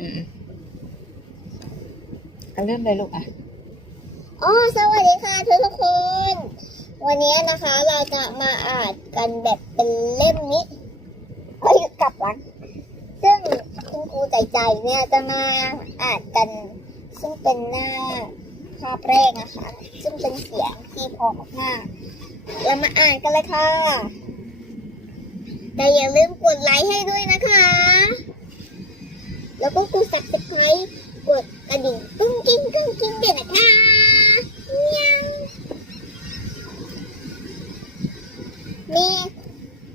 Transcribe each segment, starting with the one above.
อืมเอาเริ่มเลยลูกอะอ๋อสวัสดีค่ะทุกทุกคน วันนี้นะคะเราจะมาอ่านกันแบบเป็นเล่มนี้เฮ้ยกลับวันซึ่งคุณครูใจใจเนี่ยจะมาอ่านกัน ซึ่งเป็นหน้าภาพแรกนะคะ ซึ่งเป็นเสียงที่พอมากๆเรามาอ่านกันเลยค่ะ แต่อย่าลืมกดไลค์ให้ด้วยนะคะ แล้วก็กด subscribe กดกระดิ่งกุ้งกิ้งกุ้งกิ้งด้วยนะคะเมียวแม่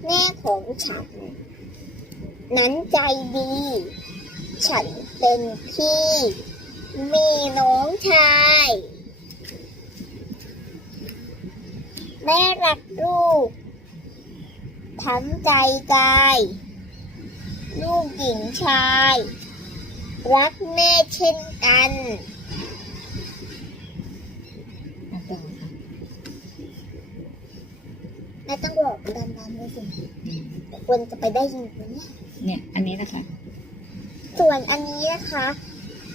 แม่ของฉัน นั้นใจดี ฉันเป็นพี่ มีน้องชาย แม่รักลูก ทั้งใจกาย ลูกหญิงชาย รักแม่เช่นกันอะต่อค่ะแม่ต้องบอกดังๆด้วยสิควรจะไปได้ยินไหมเนี่ยเนี่ย อันนี้นะคะ ส่วนอันนี้นะคะ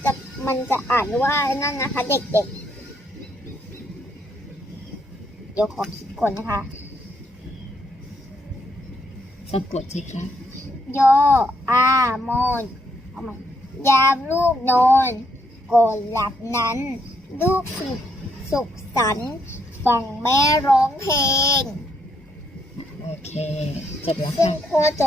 จะมันจะอ่านว่านั่นนะคะ เด็กๆ เดี๋ยวขอคิดก่อนนะคะสะกดสิคะโยอามอนเอาใหม่ ยามลูกนอนก่อนหลับนั้น ลูกสุขสุขสันต์ฟังแม่ร้องเพลง โอเค จบแล้วซึ่งค่ะ พ่อจ